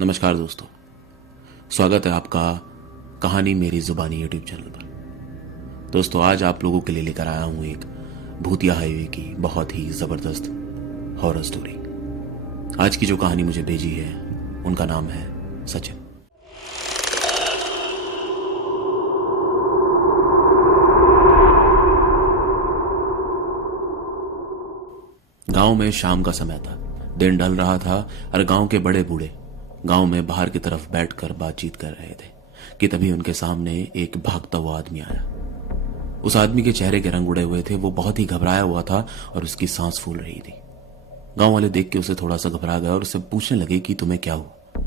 नमस्कार दोस्तों, स्वागत है आपका कहानी मेरी जुबानी यूट्यूब चैनल पर। दोस्तों, आज आप लोगों के लिए लेकर आया हूं एक भूतिया हाईवे की बहुत ही जबरदस्त हॉरर स्टोरी। आज की जो कहानी मुझे भेजी है उनका नाम है सचिन। गांव में शाम का समय था, दिन ढल रहा था और गांव के बड़े बूढ़े गांव में बाहर की तरफ बैठकर बातचीत कर रहे थे कि तभी उनके सामने एक भागता हुआ आदमी आया। उस आदमी के चेहरे के रंग उड़े हुए थे, वो बहुत ही घबराया हुआ था और उसकी सांस फूल रही थी। गांव वाले देख के उसे थोड़ा सा घबरा गए और उससे पूछने लगे कि तुम्हें क्या हुआ।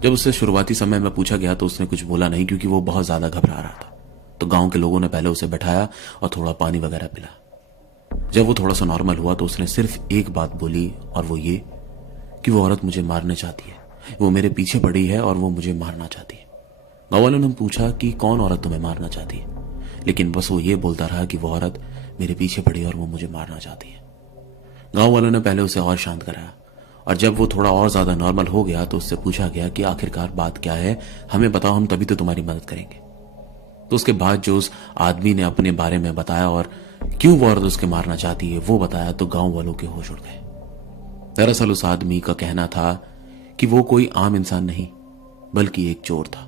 जब उससे शुरुआती समय में पूछा गया तो उसने कुछ बोला नहीं, क्योंकि वो बहुत ज्यादा घबरा रहा था। तो गांव के लोगों ने पहले उसे बैठाया और थोड़ा पानी वगैरह पिला। जब वो थोड़ा सा नॉर्मल हुआ तो उसने सिर्फ एक बात बोली, और वो ये कि वो औरत मुझे मारने चाहती है, वो मेरे पीछे पड़ी है और वो मुझे मारना चाहती है। गांव वालों ने पूछा कि कौन औरत तुम्हें मारना चाहती है, लेकिन बस वो ये बोलता रहा कि वो औरत मेरे पीछे पड़ी और वो मुझे मारना चाहती है। गांव वालों ने पहले उसे और शांत कराया, और जब वो थोड़ा और ज्यादा नॉर्मल हो गया तो उससे पूछा गया कि आखिरकार बात क्या है, हमें बताओ, हम तभी तो तुम्हारी मदद करेंगे। तो उसके बाद जो उस आदमी ने अपने बारे में बताया और क्यों वो औरत उसके मारना चाहती है वो बताया, तो गांव वालों के होश उड़ गए। दरअसल उस आदमी का कहना था कि वो कोई आम इंसान नहीं बल्कि एक चोर था।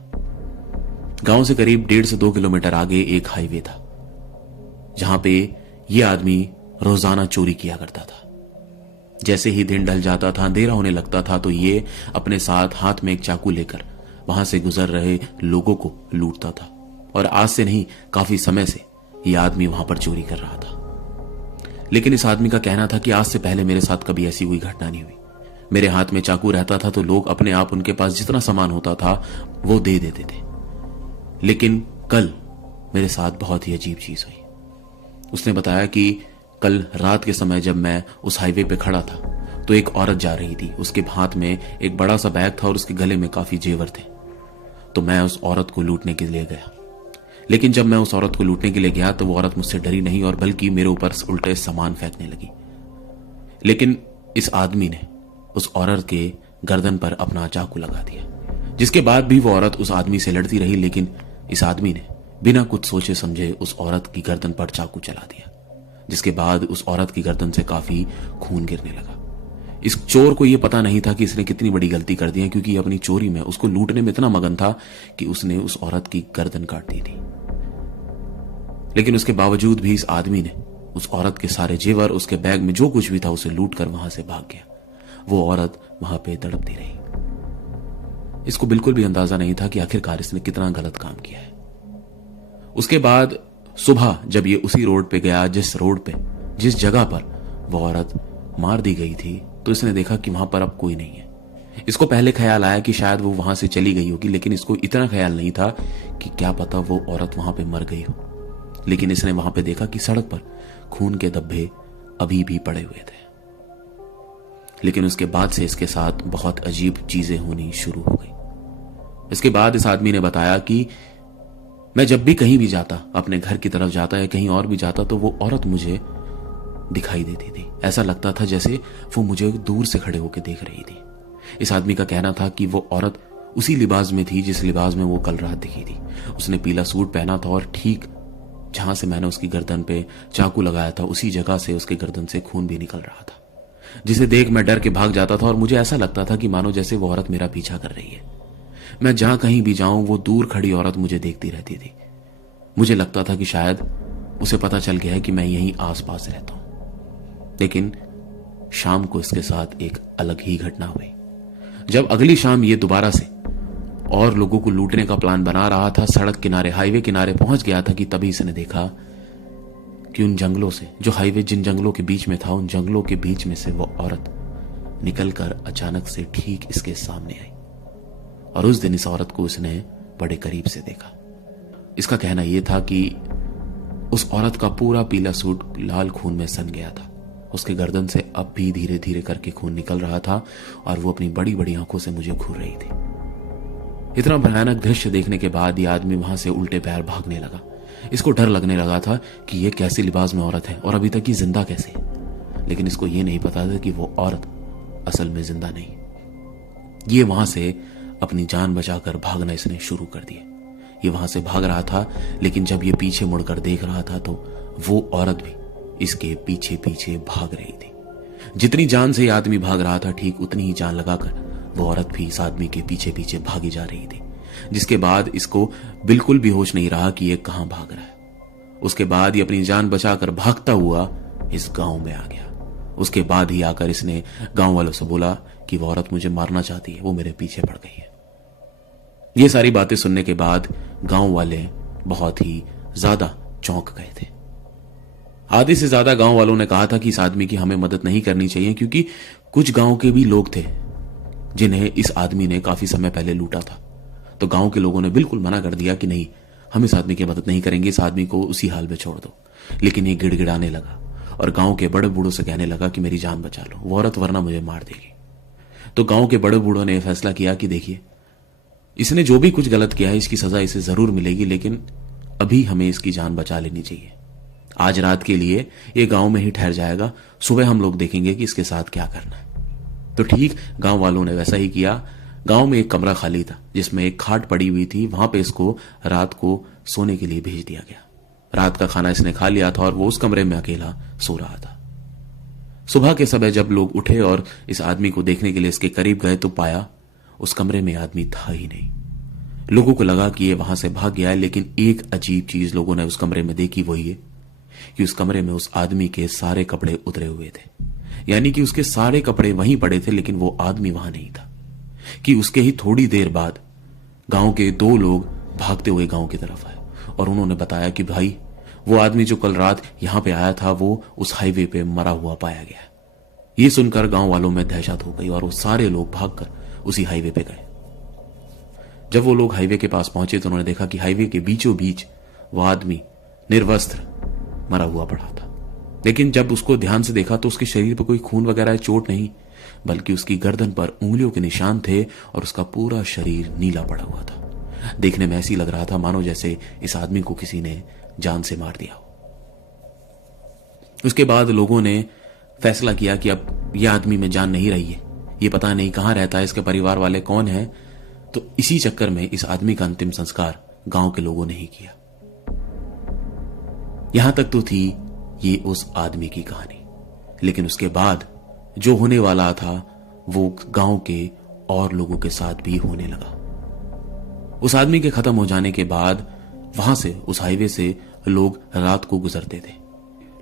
गांव से करीब 1.5 से 2 किलोमीटर आगे एक हाईवे था, जहां पे ये आदमी रोजाना चोरी किया करता था। जैसे ही दिन ढल जाता था, अंधेरा होने लगता था, तो ये अपने साथ हाथ में एक चाकू लेकर वहां से गुजर रहे लोगों को लूटता था। और आज से नहीं, काफी समय से ये आदमी वहां पर चोरी कर रहा था। लेकिन इस आदमी का कहना था कि आज से पहले मेरे साथ कभी ऐसी कोई घटना नहीं हुई। मेरे हाथ में चाकू रहता था तो लोग अपने आप उनके पास जितना सामान होता था वो दे देते थे। लेकिन कल मेरे साथ बहुत ही अजीब चीज हुई। उसने बताया कि कल रात के समय जब मैं उस हाईवे पे खड़ा था तो एक औरत जा रही थी। उसके हाथ में एक बड़ा सा बैग था और उसके गले में काफी जेवर थे। तो मैं उस औरत को लूटने के लिए गया। लेकिन जब मैं उस औरत को लूटने के लिए गया तो वो औरत मुझसे डरी नहीं और बल्कि मेरे ऊपर उल्टे सामान फेंकने लगी। लेकिन इस आदमी ने उस औरत के गर्दन पर अपना चाकू लगा दिया, जिसके बाद भी वो औरत उस आदमी से लड़ती रही। लेकिन इस आदमी ने बिना कुछ सोचे समझे उस औरत की गर्दन पर चाकू चला दिया, जिसके बाद उस औरत की गर्दन से काफी खून गिरने लगा। इस चोर को यह पता नहीं था कि इसने कितनी बड़ी गलती कर दी है, क्योंकि अपनी चोरी में, उसको लूटने में इतना मगन था कि उसने उस औरत की गर्दन काट दी थी। लेकिन उसके बावजूद भी इस आदमी ने उस औरत के सारे जेवर, उसके बैग में जो कुछ भी था, उसे लूट कर वहां से भाग गया। वो औरत वहां पे तड़पती रही। इसको बिल्कुल भी अंदाजा नहीं था कि आखिरकार इसने कितना गलत काम किया है। उसके बाद सुबह जब ये उसी रोड पे गया जिस जगह पर वो औरत मार दी गई थी, तो इसने देखा कि वहां पर अब कोई नहीं है। इसको पहले ख्याल आया कि शायद वो वहां से चली गई होगी, लेकिन इसको इतना ख्याल नहीं था कि क्या पता वो औरत वहां पे मर गई हो। लेकिन इसने वहां पे देखा कि सड़क पर खून के धब्बे अभी भी पड़े हुए थे। लेकिन उसके बाद से इसके साथ बहुत अजीब चीजें होनी शुरू हो गई। इसके बाद इस आदमी ने बताया कि मैं जब भी कहीं भी जाता, अपने घर की तरफ जाता या कहीं और भी जाता, तो वो औरत मुझे दिखाई देती थी। ऐसा लगता था जैसे वो मुझे दूर से खड़े होकर देख रही थी। इस आदमी का कहना था कि वो औरत उसी लिबास में थी जिस लिबास में वो कल रात दिखी थी। उसने पीला सूट पहना था और ठीक जहां से मैंने उसकी गर्दन पे चाकू लगाया था उसी जगह से उसके गर्दन से खून भी निकल रहा था, जिसे देख मैं डर के भाग जाता था और मुझे ऐसा लगता था कि मानो जैसे वो औरत मेरा पीछा कर रही है। मैं जहां कहीं भी जाऊं वो दूर खड़ी औरत मुझे देखती रहती थी। मुझे लगता था कि शायद उसे पता चल गया है कि मैं यहीं आसपास रहता हूं। लेकिन शाम को इसके साथ एक अलग ही घटना हुई। जब अगली शाम ये दोबारा से और लोगों को लूटने का प्लान बना रहा था, सड़क किनारे, हाईवे किनारे पहुंच गया था कि तभी इसने देखा कि उन जंगलों से, जो हाईवे जिन जंगलों के बीच में था, उन जंगलों के बीच में से वो औरत निकलकर अचानक से ठीक इसके सामने आई। और उस दिन इस औरत को उसने बड़े करीब से देखा। इसका कहना यह था कि उस औरत का पूरा पीला सूट लाल खून में सन गया था। उसके गर्दन से अब भी धीरे धीरे करके खून निकल रहा था और वो अपनी बड़ी बड़ी आंखों से मुझे घूर रही थी। इतना भयानक दृश्य देखने के बाद ये आदमी वहां से उल्टे पैर भागने लगा। इसको डर लगने लगा था कि ये कैसी लिबास में औरत है और अभी तक ये जिंदा कैसे। लेकिन इसको ये नहीं पता था कि वो औरत असल में जिंदा नहीं। ये वहां से अपनी जान बचाकर भागना इसने शुरू कर दिया। ये वहां से भाग रहा था, लेकिन जब ये पीछे मुड़कर देख रहा था तो वो औरत भी इसके पीछे पीछे भाग रही थी। जितनी जान से ये आदमी भाग रहा था, ठीक उतनी ही जान लगाकर वो औरत भी इस आदमी के पीछे पीछे भागी जा रही थी, जिसके बाद इसको बिल्कुल भी होश नहीं रहा कि ये कहां भाग रहा है। उसके बाद ये अपनी जान बचाकर भागता हुआ इस गांव में आ गया। उसके बाद ही आकर इसने गांव वालों से बोला कि वो औरत मुझे मारना चाहती है, वो मेरे पीछे पड़ गई है। ये सारी बातें सुनने के बाद गांव वाले बहुत ही ज्यादा चौंक गए थे। आधे से ज्यादा गांव वालों ने कहा था कि इस आदमी की हमें मदद नहीं करनी चाहिए, क्योंकि कुछ गांव के भी लोग थे जिन्हें इस आदमी ने काफी समय पहले लूटा था। तो गांव के लोगों ने बिल्कुल मना कर दिया कि नहीं, हम इस आदमी की मदद नहीं करेंगे, इस आदमी को उसी हाल में छोड़ दो। लेकिन ये गिड़गिड़ाने लगा और गांव के बड़े बूढ़ों से कहने लगा कि मेरी जान बचा लो, वो औरत वरना मुझे मार देगी। तो गांव के बड़े बूढ़ों ने फैसला किया कि देखिए, इसने जो भी कुछ गलत किया है इसकी सजा इसे जरूर मिलेगी, लेकिन अभी हमें इसकी जान बचा लेनी चाहिए। आज रात के लिए ये गांव में ही ठहर जाएगा, सुबह हम लोग देखेंगे कि इसके साथ क्या करना है। तो ठीक गांव वालों ने वैसा ही किया। गांव में एक कमरा खाली था जिसमें एक खाट पड़ी हुई थी, वहां पे इसको रात को सोने के लिए भेज दिया गया। रात का खाना इसने खा लिया था और वो उस कमरे में अकेला सो रहा था। सुबह के समय जब लोग उठे और इस आदमी को देखने के लिए इसके करीब गए तो पाया उस कमरे में आदमी था ही नहीं। लोगों को लगा कि ये वहां से भाग गया है, लेकिन एक अजीब चीज लोगों ने उस कमरे में देखी, वो ये कि उस कमरे में उस आदमी के सारे कपड़े उतरे हुए थे। यानी कि उसके सारे कपड़े वहीं पड़े थे, लेकिन वो आदमी वहां नहीं था। कि उसके ही थोड़ी देर बाद गांव के 2 लोग भागते हुए गांव की तरफ आए और उन्होंने बताया कि भाई, वो आदमी जो कल रात यहां पे आया था वो उस हाईवे पे मरा हुआ पाया गया। ये सुनकर गांव वालों में दहशत हो गई और वो सारे लोग भागकर उसी हाईवे पे गए। जब वो लोग हाईवे के पास पहुंचे तो उन्होंने देखा कि हाईवे के बीचों बीच वो आदमी निर्वस्त्र मरा हुआ पड़ा था। लेकिन जब उसको ध्यान से देखा तो उसके शरीर पर कोई खून वगैरह चोट नहीं, बल्कि उसकी गर्दन पर उंगलियों के निशान थे और उसका पूरा शरीर नीला पड़ा हुआ था। देखने में ऐसी लग रहा था मानो जैसे इस आदमी को किसी ने जान से मार दिया हो। उसके बाद लोगों ने फैसला किया कि अब यह आदमी में जान नहीं रही है, ये पता नहीं कहां रहता है, इसके परिवार वाले कौन हैं। तो इसी चक्कर में इस आदमी का अंतिम संस्कार गांव के लोगों ने ही किया। यहां तक तो थी ये उस आदमी की कहानी, लेकिन उसके बाद जो होने वाला था वो गांव के और लोगों के साथ भी होने लगा। उस आदमी के खत्म हो जाने के बाद वहां से, उस हाईवे से लोग रात को गुजरते थे।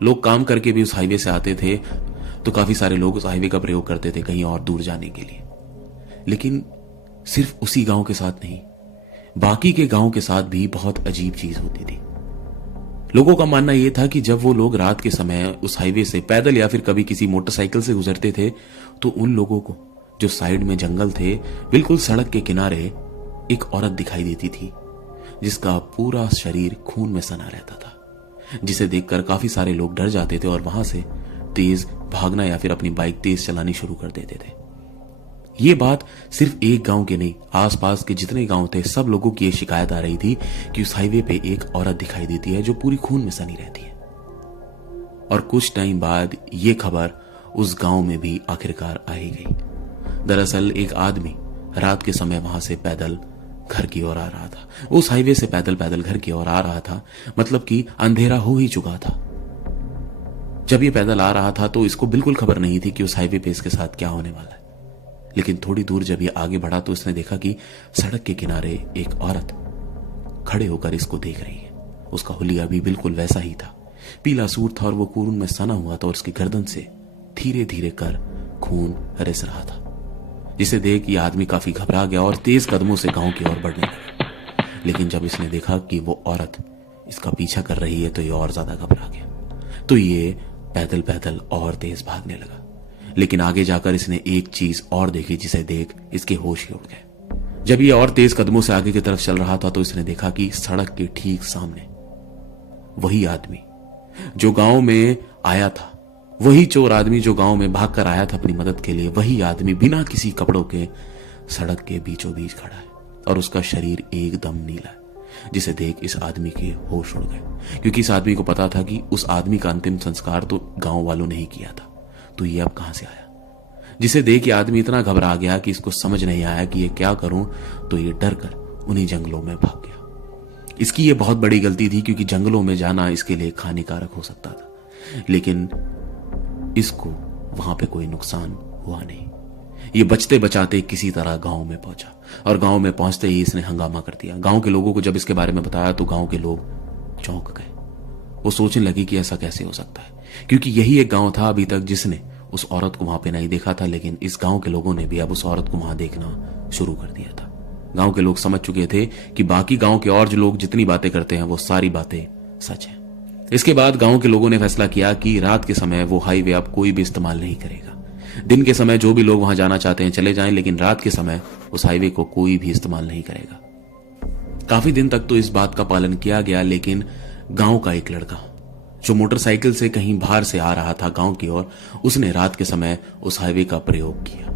लोग काम करके भी उस हाईवे से आते थे, तो काफी सारे लोग उस हाईवे का प्रयोग करते थे कहीं और दूर जाने के लिए। लेकिन सिर्फ उसी गांव के साथ नहीं, बाकी के गांव के साथ भी बहुत अजीब चीज होती थी। लोगों का मानना यह था कि जब वो लोग रात के समय उस हाईवे से पैदल या फिर कभी किसी मोटरसाइकिल से गुजरते थे तो उन लोगों को, जो साइड में जंगल थे, बिल्कुल सड़क के किनारे एक औरत दिखाई देती थी जिसका पूरा शरीर खून में सना रहता था, जिसे देखकर काफी सारे लोग डर जाते थे और वहां से तेज भागना या फिर अपनी बाइक तेज चलानी शुरू कर देते थे। ये बात सिर्फ एक गांव के नहीं, आसपास के जितने गांव थे सब लोगों की ये शिकायत आ रही थी कि उस हाईवे पे एक औरत दिखाई देती है जो पूरी खून में सनी रहती है। और कुछ टाइम बाद ये खबर उस गांव में भी आखिरकार आ ही गई। दरअसल एक आदमी रात के समय वहां से पैदल घर की ओर आ रहा था। उस हाईवे से पैदल पैदल घर की ओर आ रहा था, मतलब कि अंधेरा हो ही चुका था। जब ये पैदल आ रहा था तो इसको बिल्कुल खबर नहीं थी कि उस हाईवे पे इसके साथ क्या होने वाला है। लेकिन थोड़ी दूर जब ये आगे बढ़ा तो उसने देखा कि सड़क के किनारे एक औरत खड़े होकर इसको देख रही है। उसका हुलिया भी बिल्कुल वैसा ही था, पीला सूट था और वो खून में सना हुआ था और उसकी गर्दन से धीरे धीरे कर खून रिस रहा था, जिसे देख ये आदमी काफी घबरा गया और तेज कदमों से गांव की ओर बढ़ने लगा। लेकिन जब इसने देखा कि वो औरत इसका पीछा कर रही है तो ये और ज्यादा घबरा गया। तो ये पैदल पैदल और तेज भागने लगा। लेकिन आगे जाकर इसने एक चीज और देखी जिसे देख इसके होश ही उड़ गए। जब ये और तेज कदमों से आगे की तरफ चल रहा था तो इसने देखा कि सड़क के ठीक सामने वही आदमी जो गांव में आया था, वही चोर आदमी जो गांव में भागकर आया था अपनी मदद के लिए, वही आदमी बिना किसी कपड़ों के सड़क के बीचों बीच खड़ा है और उसका शरीर एकदम नीला है, जिसे देख इस आदमी के होश उड़ गए। क्योंकि इस आदमी को पता था कि उस आदमी का अंतिम संस्कार तो गांव वालों ने ही किया था, तो ये अब कहां से आया। जिसे देख के आदमी इतना घबरा गया कि इसको समझ नहीं आया कि ये क्या करूं, तो ये डर कर उन्हीं जंगलों में भाग गया। इसकी ये बहुत बड़ी गलती थी क्योंकि जंगलों में जाना इसके लिए हानिकारक हो सकता था, लेकिन इसको वहां पे कोई नुकसान हुआ नहीं। ये बचते बचाते किसी तरह गांव में पहुंचा और गांव में पहुंचते ही इसने हंगामा कर दिया। गांव के लोगों को जब इसके बारे में बताया तो गांव के लोग चौंक गए। वो सोचने लगी कि ऐसा कैसे हो सकता है, क्योंकि यही एक गांव था अभी तक जिसने उस औरत को वहां पे नहीं देखा था, लेकिन इस गांव के लोगों ने भी अब उस औरत को वहां देखना शुरू कर दिया था। गांव के लोग समझ चुके थे कि बाकी गांव के और जो लोग जितनी बातें करते हैं वो सारी बातें सच हैं। इसके बाद गांव के लोगों ने फैसला किया कि रात के समय वो हाईवे अब कोई भी इस्तेमाल नहीं करेगा। दिन के समय जो भी लोग वहां जाना चाहते हैं चले जाएं, लेकिन रात के समय उस हाईवे को कोई भी इस्तेमाल नहीं करेगा। काफी दिन तक तो इस बात का पालन किया गया, लेकिन गांव का एक लड़का जो मोटरसाइकिल से कहीं बाहर से आ रहा था गांव की ओर, उसने रात के समय उस हाईवे का प्रयोग किया।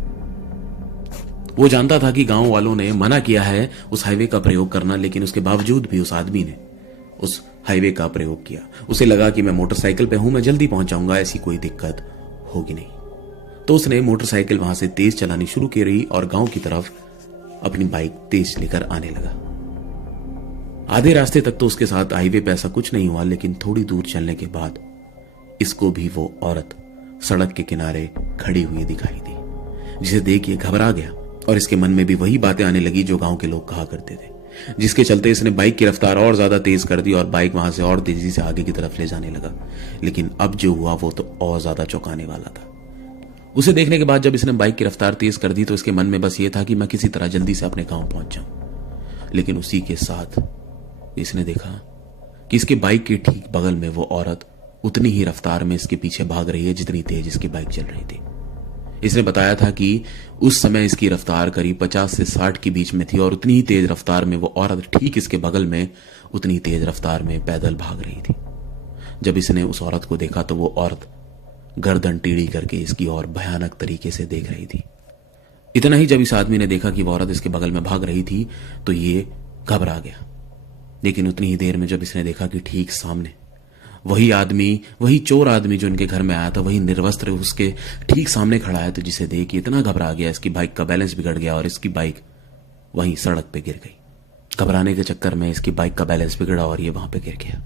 वो जानता था कि गांव वालों ने मना किया है उस हाईवे का प्रयोग करना, लेकिन उसके बावजूद भी उस आदमी ने उस हाईवे का प्रयोग किया। उसे लगा कि मैं मोटरसाइकिल पे हूं, मैं जल्दी पहुंच जाऊंगा, ऐसी कोई दिक्कत होगी नहीं। तो उसने मोटरसाइकिल वहां से तेज चलानी शुरू की रही और गांव की तरफ अपनी बाइक तेज लेकर आने लगा। आधे रास्ते तक तो उसके साथ हाईवे पे ऐसा कुछ नहीं हुआ, लेकिन थोड़ी दूर चलने के बाद इसको भी वो औरत सड़क के किनारे खड़ी हुई दिखाई दी, जिसे देख ये घबरा गया और इसके मन में भी वही बातें आने लगी जो गांव के लोग कहा करते थे, जिसके चलते इसने बाइक की रफ्तार और ज्यादा तेज कर दी और बाइक वहां से और तेजी से आगे की तरफ ले जाने लगा। लेकिन अब जो हुआ वो तो और ज्यादा चौंकाने वाला था। उसे देखने के बाद जब इसने बाइक की रफ्तार तेज कर दी तो इसके मन में बस ये था कि मैं किसी तरह जल्दी से अपने गांव पहुंच जाऊं। लेकिन उसी के साथ इसने देखा कि इसके बाइक के ठीक बगल में वो औरत उतनी ही रफ्तार में इसके पीछे भाग रही है जितनी तेज इसकी बाइक चल रही थी। इसने बताया था कि उस समय इसकी रफ्तार करीब 50 से 60 के बीच में थी और उतनी ही तेज रफ्तार में वो औरत ठीक इसके बगल में उतनी तेज रफ्तार में पैदल भाग रही थी। जब इसने उस औरत को देखा तो वो औरत गर्दन टेढ़ी करके इसकी ओर भयानक तरीके से देख रही थी। इतना ही जब इस आदमी ने देखा कि वो औरत इसके बगल में भाग रही थी तो ये घबरा गया। लेकिन उतनी ही देर में जब इसने देखा कि ठीक सामने वही आदमी, वही चोर आदमी जो इनके घर में आया था, वही निर्वस्त्र उसके ठीक सामने खड़ा है, तो जिसे देख इतना घबरा गया, इसकी बाइक का बैलेंस बिगड़ गया और इसकी बाइक वहीं सड़क पे गिर गई। घबराने के चक्कर में इसकी बाइक का बैलेंस बिगड़ा और ये वहां पे गिर गया।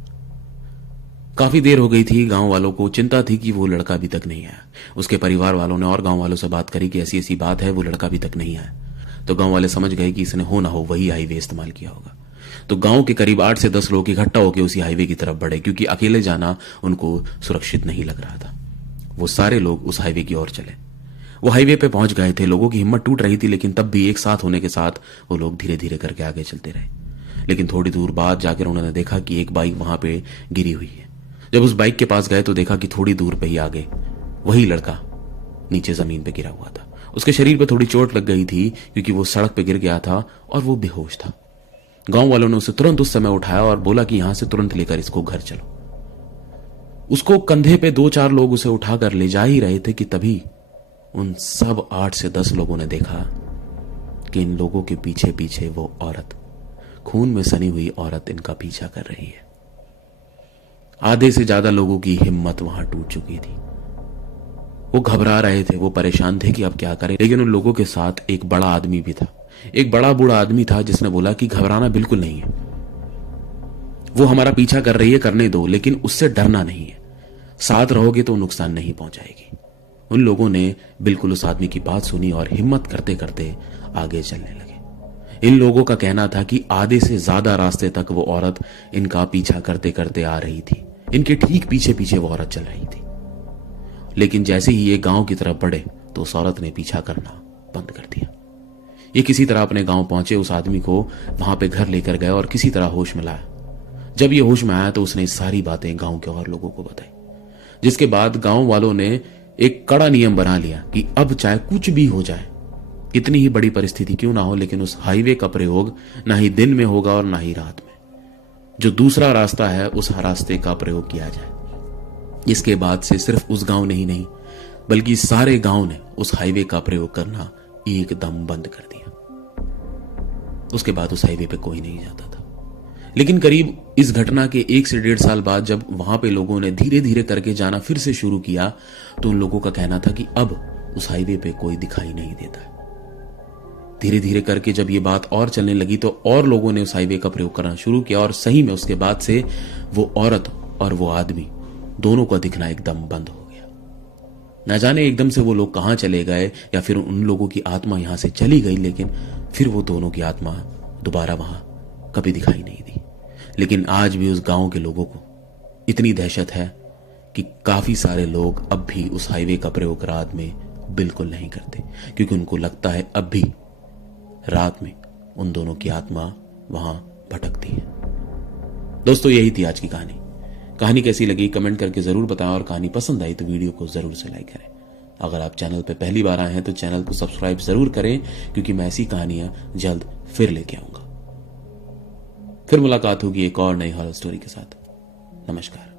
काफी देर हो गई थी। गांव वालों को चिंता थी कि वो लड़का अभी तक नहीं आया। उसके परिवार वालों ने और गांव वालों से बात करी कि ऐसी ऐसी बात है, वो लड़का अभी तक नहीं आया। तो गांव वाले समझ गए कि इसने हो ना हो वही हाईवे इस्तेमाल किया होगा। तो गांव के करीब 8 से 10 लोग इकट्ठा होकर उसी हाईवे की तरफ बढ़े, क्योंकि अकेले जाना उनको सुरक्षित नहीं लग रहा था। वो सारे लोग उस हाईवे की ओर चले। वो हाईवे पे पहुंच गए थे। लोगों की हिम्मत टूट रही थी, लेकिन तब भी एक साथ होने के साथ वो लोग धीरे धीरे करके आगे चलते रहे। लेकिन थोड़ी दूर बाद जाकर उन्होंने देखा कि एक बाइक वहां पे गिरी हुई है। जब उस बाइक के पास गए तो देखा कि थोड़ी दूर पे ही आगे वही लड़का नीचे जमीन पे गिरा हुआ था। उसके शरीर पे थोड़ी चोट लग गई थी क्योंकि वो सड़क पे गिर गया था और वो बेहोश था। गांव वालों ने उसे तुरंत उस समय उठाया और बोला कि यहां से तुरंत लेकर इसको घर चलो। उसको कंधे पे 2-4 लोग उसे उठाकर ले जा ही रहे थे कि तभी उन सब 8 से 10 लोगों ने देखा कि इन लोगों के पीछे पीछे वो औरत, खून में सनी हुई औरत इनका पीछा कर रही है। आधे से ज्यादा लोगों की हिम्मत वहां टूट चुकी थी। वो घबरा रहे थे, वो परेशान थे कि अब क्या करें। लेकिन उन लोगों के साथ एक बड़ा आदमी भी था, एक बड़ा बूढ़ा आदमी था जिसने बोला कि घबराना बिल्कुल नहीं है, वो हमारा पीछा कर रही है, करने दो, लेकिन उससे डरना नहीं है, साथ रहोगे तो नुकसान नहीं पहुंचाएगी। उन लोगों ने बिल्कुल उस आदमी की बात सुनी और हिम्मत करते करते आगे चलने लगे। इन लोगों का कहना था कि आधे से ज्यादा रास्ते तक वो औरत इनका पीछा करते करते आ रही थी। इनके ठीक पीछे पीछे वो औरत चल रही थी। लेकिन जैसे ही ये गांव की तरफ बढ़े तो उस औरत ने पीछा करना बंद कर दिया। ये किसी तरह अपने गांव पहुंचे, उस आदमी को वहां पे घर लेकर गए और किसी तरह होश में लाया। जब ये होश में आया तो उसने सारी बातें गांव के और लोगों को बताई, जिसके बाद गांव वालों ने एक कड़ा नियम बना लिया कि अब चाहे कुछ भी हो जाए, कितनी ही बड़ी परिस्थिति क्यों ना हो, लेकिन उस हाईवे का प्रयोग ना ही दिन में होगा और ना ही रात में। जो दूसरा रास्ता है उस रास्ते का प्रयोग किया जाए। इसके बाद से सिर्फ उस गांव ने ही नहीं बल्कि सारे गांव ने उस हाईवे का प्रयोग करना एकदम बंद कर दिया। उसके बाद उस हाईवे पे कोई नहीं जाता था। लेकिन करीब इस घटना के 1 से 1.5 साल बाद जब वहां पे लोगों ने धीरे धीरे करके जाना फिर से शुरू किया तो उन लोगों का कहना था कि अब उस हाईवे पे कोई दिखाई नहीं देता। धीरे धीरे करके जब ये बात और चलने लगी तो और लोगों ने उस हाईवे का प्रयोग करना शुरू किया और सही में उसके बाद से वो औरत और वो आदमी दोनों का दिखना एकदम बंद हो गया। न जाने एकदम से वो लोग कहां चले गए या फिर उन लोगों की आत्मा यहां से चली गई, लेकिन फिर वो दोनों की आत्मा दोबारा वहां कभी दिखाई नहीं दी। लेकिन आज भी उस गांव के लोगों को इतनी दहशत है कि काफी सारे लोग अब भी उस हाईवे का प्रयोग रात में बिल्कुल नहीं करते, क्योंकि उनको लगता है अब भी रात में उन दोनों की आत्मा वहां भटकती है। दोस्तों, यही थी आज की कहानी। कहानी कैसी लगी कमेंट करके जरूर बताएं, और कहानी पसंद आई तो वीडियो को जरूर से लाइक करें। अगर आप चैनल पर पहली बार आए हैं तो चैनल को सब्सक्राइब जरूर करें, क्योंकि मैं ऐसी कहानियां जल्द फिर लेके आऊंगा। फिर मुलाकात होगी एक और नई हॉरर स्टोरी के साथ। नमस्कार।